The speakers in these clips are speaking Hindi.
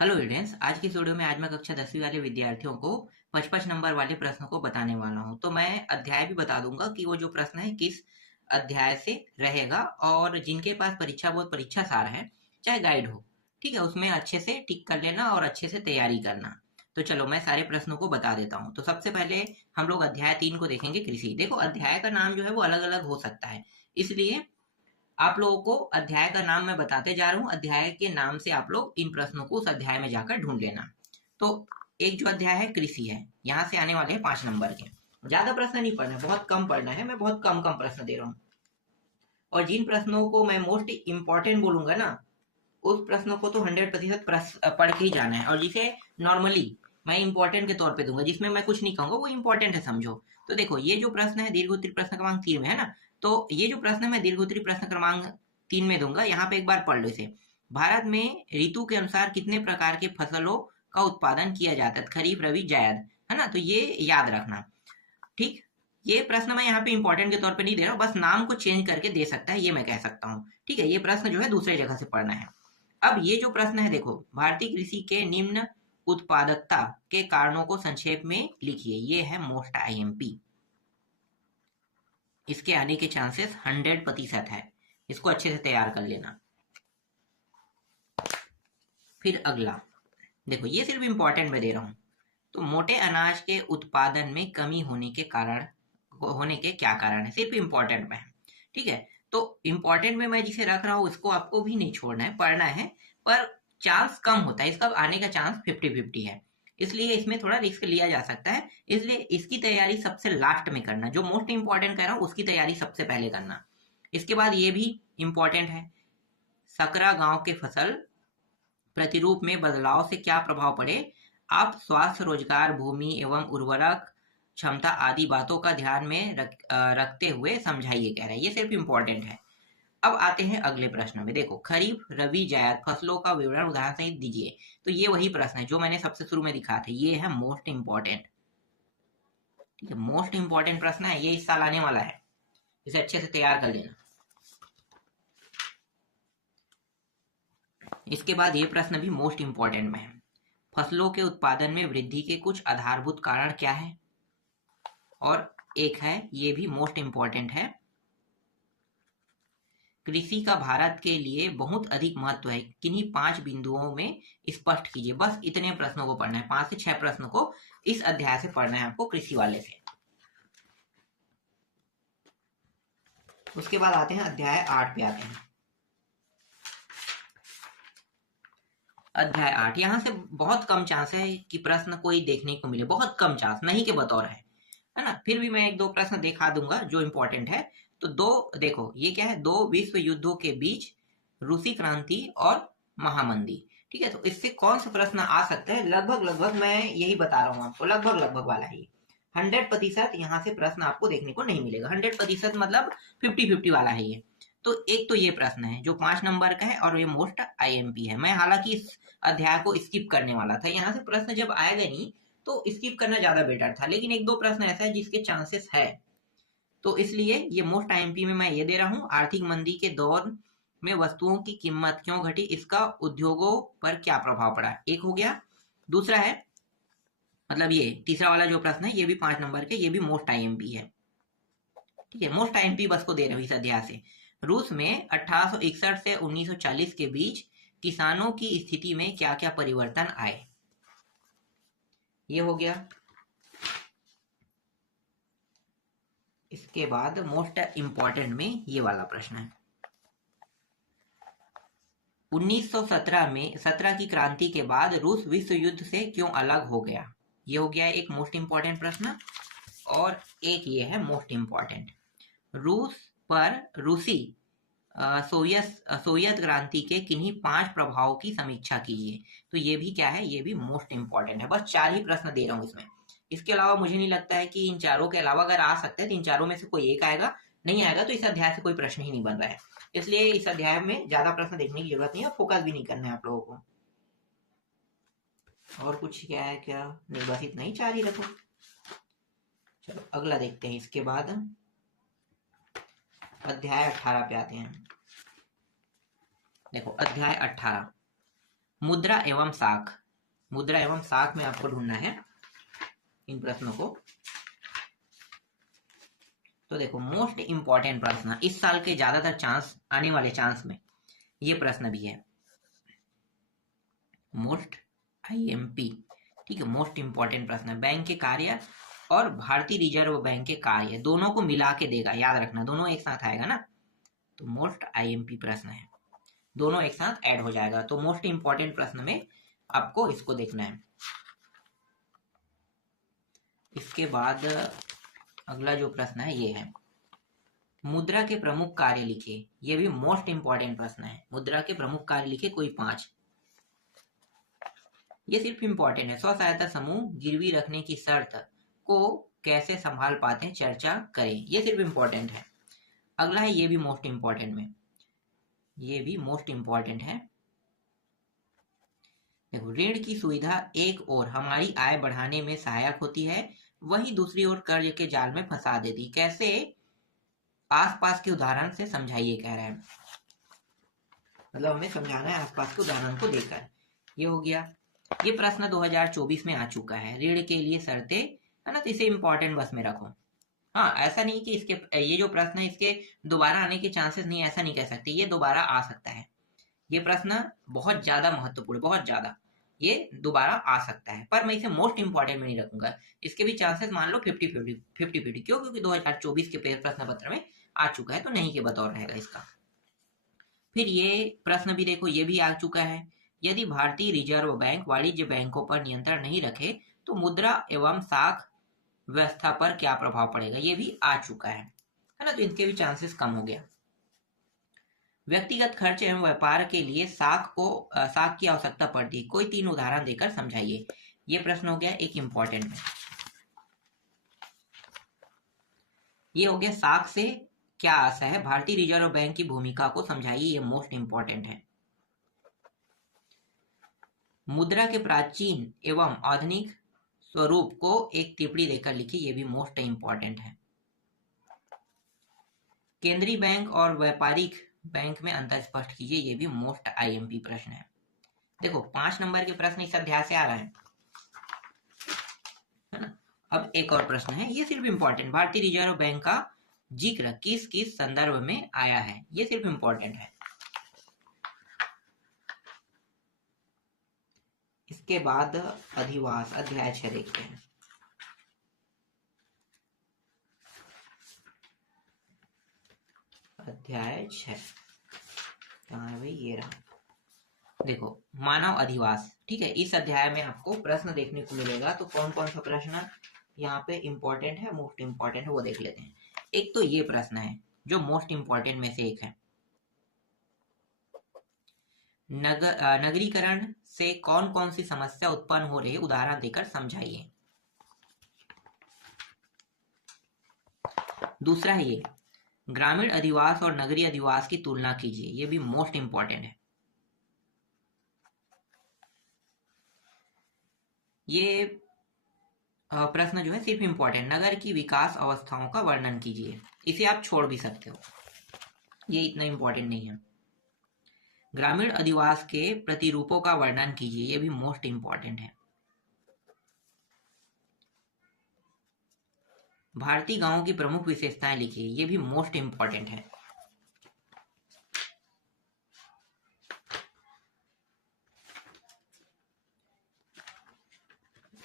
हेलो स्टूडेंट्स, आज की इस वीडियो में आज मैं कक्षा 10वीं वाले विद्यार्थियों को 55 नंबर वाले प्रश्नों को बताने वाला हूं। तो मैं अध्याय भी बता दूंगा कि वो जो प्रश्न है किस अध्याय से रहेगा, और जिनके पास परीक्षा बोर्ड परीक्षा सार है चाहे गाइड हो, ठीक है, उसमें अच्छे से टिक कर लेना और अच्छे से तैयारी करना। तो चलो मैं सारे प्रश्नों को बता देता हूँ। तो सबसे पहले हम लोग अध्याय 3 को देखेंगे, कृषि। देखो, अध्याय का नाम जो है वो अलग अलग हो सकता है, इसलिए आप लोगों को अध्याय का नाम मैं बताते जा रहा हूँ। अध्याय के नाम से आप लोग इन प्रश्नों को उस अध्याय में जाकर ढूंढ लेना। तो एक जो अध्याय है कृषि है, यहाँ से आने वाले हैं 5 नंबर के। ज्यादा प्रश्न नहीं पढ़ना है, बहुत कम पढ़ना है, मैं बहुत कम कम प्रश्न दे रहा हूँ। और जिन प्रश्नों को मैं मोस्ट इंपॉर्टेंट बोलूंगा ना, उस प्रश्नों को तो 100% पढ़ के ही जाना है। और जिसे नॉर्मली मैं इंपॉर्टेंट के तौर पे दूंगा, जिसमें मैं कुछ नहीं कहूंगा वो इंपॉर्टेंट है, समझो। तो देखो, ये जो प्रश्न है दीर्घ उत्तरी प्रश्न क्रमांक 3 में है ना, तो ये जो प्रश्न है मैं दीर्घ उत्तरी प्रश्न क्रमांक 3 में दूंगा। यहाँ पे एक बार पढ़ लो इसे। भारत में ऋतु के अनुसार कितने प्रकार के फसलों का उत्पादन किया जाता है? खरीफ, रबी, जायद, है ना। तो ये याद रखना, ठीक। ये प्रश्न मैं यहाँ पे इंपॉर्टेंट के तौर पे नहीं दे रहा हूँ, बस नाम को चेंज करके दे सकता है, ये मैं कह सकता हूँ, ठीक है। ये प्रश्न जो है दूसरे जगह से पढ़ना है। अब ये जो प्रश्न है, देखो, भारतीय कृषि के निम्न उत्पादकता के कारणों को संक्षेप में लिखिए। ये है मोस्ट आईएमपी। इसके आने के चांसेस 100% है। इसको अच्छे से तैयार कर लेना। फिर अगला देखो, ये सिर्फ इंपॉर्टेंट में दे रहा हूं। तो मोटे अनाज के उत्पादन में कमी होने के क्या कारण है? सिर्फ इंपॉर्टेंट में है, ठीक है। तो इंपॉर्टेंट में मैं जिसे रख रहा हूँ उसको आपको भी नहीं छोड़ना है, पढ़ना है। पर चांस कम होता है, इसका आने का चांस 50-50 है, इसलिए इसमें थोड़ा रिस्क लिया जा सकता है। इसलिए इसकी तैयारी सबसे लास्ट में करना। जो मोस्ट इंपॉर्टेंट कह रहा हूँ उसकी तैयारी सबसे पहले करना। इसके बाद ये भी इंपॉर्टेंट है, सकरा गांव के फसल प्रतिरूप में बदलाव से क्या प्रभाव पड़े? आप स्वास्थ्य, रोजगार, भूमि एवं उर्वरक क्षमता आदि बातों का ध्यान में रखते हुए समझाइए, कह रहे हैं। ये सिर्फ इंपॉर्टेंट है। अब आते हैं अगले प्रश्न में। देखो, खरीफ, रबी, जायद फसलों का विवरण उदाहरण सहित दीजिए। तो ये वही प्रश्न है जो मैंने सबसे शुरू में दिखा था। ये है मोस्ट इंपॉर्टेंट, ठीक है। मोस्ट इंपॉर्टेंट प्रश्न है, ये इस साल आने वाला है, इसे अच्छे से तैयार कर लेना। इसके बाद ये प्रश्न भी मोस्ट इंपॉर्टेंट में है। फसलों के उत्पादन में वृद्धि के कुछ आधारभूत कारण क्या है? और एक है, ये भी मोस्ट इंपॉर्टेंट है, कृषि का भारत के लिए बहुत अधिक महत्व है, किन्हीं 5 बिंदुओं में स्पष्ट कीजिए। बस इतने प्रश्नों को पढ़ना है, 5 से 6 प्रश्नों को इस अध्याय से पढ़ना है आपको, कृषि वाले से। उसके बाद आते हैं अध्याय 8 पे आते हैं। अध्याय 8, यहाँ से बहुत कम चांस है कि प्रश्न कोई देखने को मिले, बहुत कम चांस, नहीं के बतौर है ना। फिर भी मैं एक दो प्रश्न दिखा दूंगा जो इंपॉर्टेंट है। तो दो, देखो ये क्या है, 2 विश्व युद्धों के बीच रूसी क्रांति और महामंदी, ठीक है। तो इससे कौन सा प्रश्न आ सकता है? लगभग लगभग मैं यही बता रहा हूँ आपको, लगभग लगभग वाला ही। 100% यहाँ से प्रश्न आपको देखने को नहीं मिलेगा। 100% मतलब 50-50 वाला है ये। तो एक तो ये प्रश्न है जो 5 नंबर का है, और ये मोस्ट आईएमपी है। मैं हालांकि इस अध्याय को स्किप करने वाला था, यहाँ से प्रश्न जब आएगा नहीं तो स्किप करना ज्यादा बेटर था, लेकिन एक दो प्रश्न ऐसा है जिसके चांसेस है, तो इसलिए ये मोस्ट आईएमपी में मैं ये दे रहा हूँ। आर्थिक मंदी के दौर में वस्तुओं की कीमत क्यों घटी? इसका उद्योगों पर क्या प्रभाव पड़ा? एक हो गया। दूसरा है, मतलब ये तीसरा वाला जो प्रश्न है ये भी 5 नंबर के, ये भी मोस्ट आईएमपी है, ठीक है। मोस्ट आईएमपी बस को दे रहे हो इस अध्याय से। रूस में 1861 से 1940 के बीच किसानों की स्थिति में क्या क्या परिवर्तन आए? ये हो गया। इसके बाद मोस्ट इंपॉर्टेंट में ये वाला प्रश्न है, 1917 में 17 की क्रांति के बाद रूस विश्व युद्ध से क्यों अलग हो गया? ये हो गया एक मोस्ट इंपॉर्टेंट प्रश्न। और एक ये है मोस्ट इंपॉर्टेंट, रूस पर रूसी सोवियत क्रांति के किन्हीं 5 प्रभावों की समीक्षा कीजिए। तो ये भी क्या है, ये भी मोस्ट इंपॉर्टेंट है। बस 4 ही प्रश्न दे रहा हूँ इसमें। इसके अलावा मुझे नहीं लगता है कि इन चारों के अलावा अगर आ सकते हैं तो इन चारों में से कोई एक आएगा, नहीं आएगा तो इस अध्याय से कोई प्रश्न ही नहीं बन रहा है। इसलिए इस अध्याय में ज्यादा प्रश्न देखने की जरूरत नहीं है, फोकस भी नहीं करना है आप लोगों को। और कुछ क्या है क्या? नहीं, बस इतना ही, 4 ही रखो। चलो अगला देखते हैं। इसके बाद अध्याय 18 पे आते हैं। देखो, अध्याय 18, मुद्रा एवं साख, मुद्रा एवं साख में आपको ढूंढना है इन प्रश्नों को। तो देखो मोस्ट इंपॉर्टेंट प्रश्न इस साल के ज्यादातर चांस, आने वाले चांस में ये प्रश्न भी है, मोस्ट आईएमपी, ठीक है, मोस्ट इंपॉर्टेंट प्रश्न। बैंक के कार्य और भारतीय रिजर्व बैंक के कार्य दोनों को मिला के देगा, याद रखना दोनों एक साथ आएगा ना, तो मोस्ट आईएमपी प्रश्न है, दोनों एक साथ ऐड हो जाएगा। तो मोस्ट इंपॉर्टेंट प्रश्न में आपको इसको देखना है। इसके बाद अगला जो प्रश्न है ये है, मुद्रा के प्रमुख कार्य लिखे, ये भी मोस्ट इंपॉर्टेंट प्रश्न है। मुद्रा के प्रमुख कार्य लिखे कोई 5, ये सिर्फ इंपॉर्टेंट है। स्व सहायता समूह गिरवी रखने की शर्त को कैसे संभाल पाते हैं, चर्चा करें, ये सिर्फ इंपॉर्टेंट है। अगला है, ये भी मोस्ट इंपॉर्टेंट में, ये भी मोस्ट इंपॉर्टेंट है। देखो, ऋण की सुविधा एक ओर हमारी आय बढ़ाने में सहायक होती है, वहीं दूसरी ओर कर्ज के जाल में फंसा देती, कैसे, आसपास के उदाहरण से समझाइए कह रहा है, मतलब हमें समझाना है आसपास के उदाहरण को देखकर। ये हो गया। ये प्रश्न 2024 में आ चुका है, ऋण के लिए शर्तें, है ना, तो इसे इंपॉर्टेंट बस में रखो। हाँ, ऐसा नहीं कि इसके ये जो प्रश्न है इसके दोबारा आने के चांसेस नहीं, ऐसा नहीं कह सकते, ये दोबारा आ सकता है। ये प्रश्न बहुत ज्यादा महत्वपूर्ण, बहुत ज्यादा, ये दोबारा आ सकता है, पर मैं इसे मोस्ट इंपॉर्टेंट में नहीं रखूंगा। इसके भी चांसेस मान लो 50-50 क्यों, क्योंकि 2024 के प्रश्न पत्र में आ चुका है, तो नहीं के बतौर रहेगा इसका। फिर ये प्रश्न भी देखो, ये भी आ चुका है, यदि भारतीय रिजर्व बैंक वाणिज्य बैंकों पर नियंत्रण नहीं रखे तो मुद्रा एवं साख व्यवस्था पर क्या प्रभाव पड़ेगा, ये भी आ चुका है ना, तो इनके भी चांसेस कम हो गया। व्यक्तिगत खर्च एवं व्यापार के लिए साख की आवश्यकता पड़ती है, कोई 3 उदाहरण देकर समझाइए, ये प्रश्न हो गया एक इंपॉर्टेंट में। ये हो गया साख से क्या आशा है, भारतीय रिजर्व बैंक की भूमिका को समझाइए, ये मोस्ट इंपॉर्टेंट है। मुद्रा के प्राचीन एवं आधुनिक स्वरूप को एक टिप्पणी देकर लिखिए, ये भी मोस्ट इंपॉर्टेंट है। केंद्रीय बैंक और व्यापारिक बैंक में अंतर स्पष्ट कीजिए, ये भी मोस्ट आईएमपी प्रश्न है। देखो 5 नंबर के प्रश्न इस अध्याय से आ रहे हैं, है ना। अब एक और प्रश्न है, ये सिर्फ इंपॉर्टेंट, भारतीय रिजर्व बैंक का जिक्र किस किस संदर्भ में आया है, ये सिर्फ इंपॉर्टेंट है। इसके बाद अधिवास अध्याय 6 देखते हैं। अध्याय 6 कहाँ है भाई, ये रहा। देखो, मानव अधिवास, ठीक है, इस अध्याय में आपको प्रश्न देखने को मिलेगा, तो कौन कौन सा प्रश्न यहाँ पे इंपॉर्टेंट है, मोस्ट इंपॉर्टेंट है, वो देख लेते हैं। एक तो ये प्रश्न है जो मोस्ट इंपॉर्टेंट में से एक है, नगरीकरण से कौन कौन सी समस्या उत्पन्न हो रही है, उदाहरण देकर समझाइए। दूसरा है ये, ग्रामीण अधिवास और नगरीय अधिवास की तुलना कीजिए, ये भी मोस्ट इंपॉर्टेंट है। ये प्रश्न जो है सिर्फ इंपॉर्टेंट, नगर की विकास अवस्थाओं का वर्णन कीजिए, इसे आप छोड़ भी सकते हो, ये इतना इंपॉर्टेंट नहीं है। ग्रामीण अधिवास के प्रतिरूपों का वर्णन कीजिए, ये भी मोस्ट इंपॉर्टेंट है। भारतीय गांवों की प्रमुख विशेषताएं लिखिए, ये भी मोस्ट इंपॉर्टेंट है।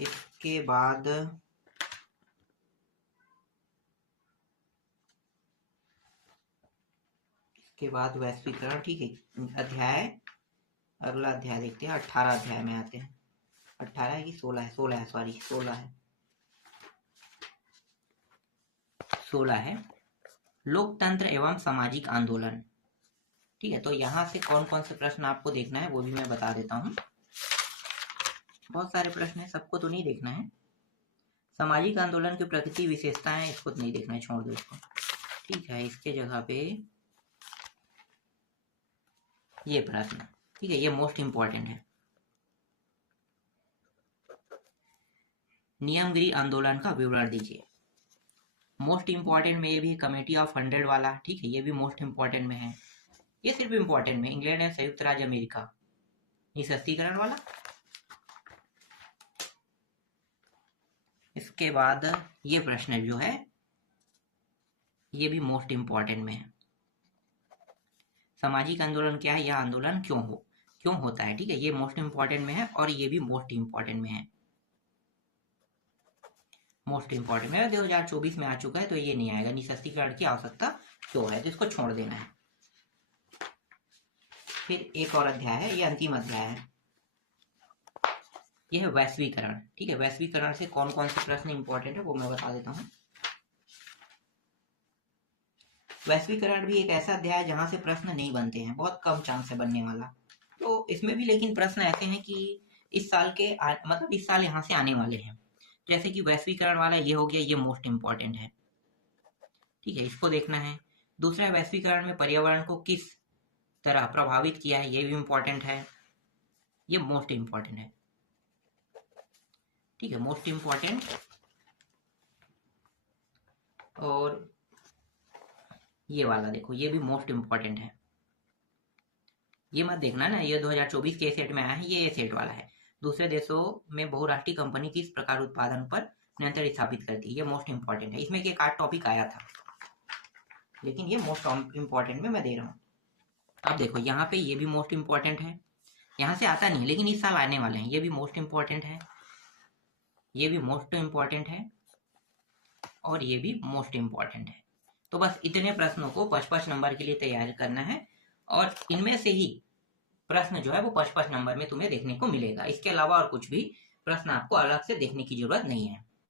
इसके बाद वैश्वीकरण, ठीक है, अध्याय, अगला अध्याय देखते हैं, 18 अध्याय में आते हैं। 18 है कि 16 है, 16 है, सॉरी 16 है, 16 है, लोकतंत्र एवं सामाजिक आंदोलन, ठीक है। तो यहाँ से कौन कौन से प्रश्न आपको देखना है वो भी मैं बता देता हूँ, बहुत सारे प्रश्न है, सबको तो नहीं देखना है। सामाजिक आंदोलन की प्रकृति विशेषताएं, इसको तो नहीं देखना है, छोड़ दो इसको, ठीक है। इसके जगह पे ये प्रश्न, ठीक है, ये मोस्ट इंपॉर्टेंट है। नियमगिरी आंदोलन का विवरण दीजिए, मोस्ट इंपॉर्टेंट में ये भी कमेटी ऑफ 100 वाला, ठीक है, ये भी मोस्ट इंपॉर्टेंट में है। ये सिर्फ इंपॉर्टेंट में, इंग्लैंड एंड संयुक्त राज्य अमेरिका, निःशस्त्रीकरण वाला। इसके बाद ये प्रश्न जो है ये भी मोस्ट इंपॉर्टेंट में है। सामाजिक आंदोलन क्या है, यह आंदोलन क्यों होता है, ठीक है, ये मोस्ट इंपॉर्टेंट में है और ये भी मोस्ट इंपॉर्टेंट में है। मोस्ट इंपॉर्टेंट में 2024 में आ चुका है तो ये नहीं आएगा। निःशस्त्रीकरण की आवश्यकता क्यों है, तो इसको छोड़ देना है। फिर एक और अध्याय है, ये अंतिम अध्याय है, यह है वैश्वीकरण, ठीक है। वैश्वीकरण से कौन कौन से प्रश्न इंपॉर्टेंट है वो मैं बता देता हूँ। वैश्वीकरण भी एक ऐसा अध्याय है जहां से प्रश्न नहीं बनते हैं, बहुत कम चांस है बनने वाला। तो इसमें भी लेकिन प्रश्न ऐसे हैं कि इस साल के मतलब इस साल यहाँ से आने वाले हैं। जैसे कि वैश्वीकरण वाला ये हो गया, ये मोस्ट इंपॉर्टेंट है, ठीक है, इसको देखना है। दूसरा, वैश्वीकरण में पर्यावरण को किस तरह प्रभावित किया है, ये भी इंपॉर्टेंट है, ये मोस्ट इंपॉर्टेंट है, ठीक है, मोस्ट इंपॉर्टेंट। और ये वाला देखो, ये भी मोस्ट इंपॉर्टेंट है। ये मत देखना ना, ये 2024 के सेट में आया है, ये सेट वाला है। दूसरे देशों में बहुराष्ट्रीय कंपनी किस प्रकार उत्पादन पर नियंत्रण स्थापित करती है, ये मोस्ट इंपॉर्टेंट है। इसमें एक आध टॉपिक आया था, लेकिन ये मोस्ट इंपॉर्टेंट में मैं दे रहा हूँ। अब देखो यहाँ पे ये भी मोस्ट इंपॉर्टेंट है, यहाँ से आता नहीं लेकिन इस साल आने वाले हैं, ये भी मोस्ट इंपॉर्टेंट है, ये भी मोस्ट इंपॉर्टेंट है और ये भी मोस्ट इंपॉर्टेंट है। तो बस इतने प्रश्नों को 55 नंबर के लिए तैयार करना है और इनमें से ही प्रश्न जो है वो 55 नंबर में तुम्हें देखने को मिलेगा। इसके अलावा और कुछ भी प्रश्न आपको अलग से देखने की जरूरत नहीं है।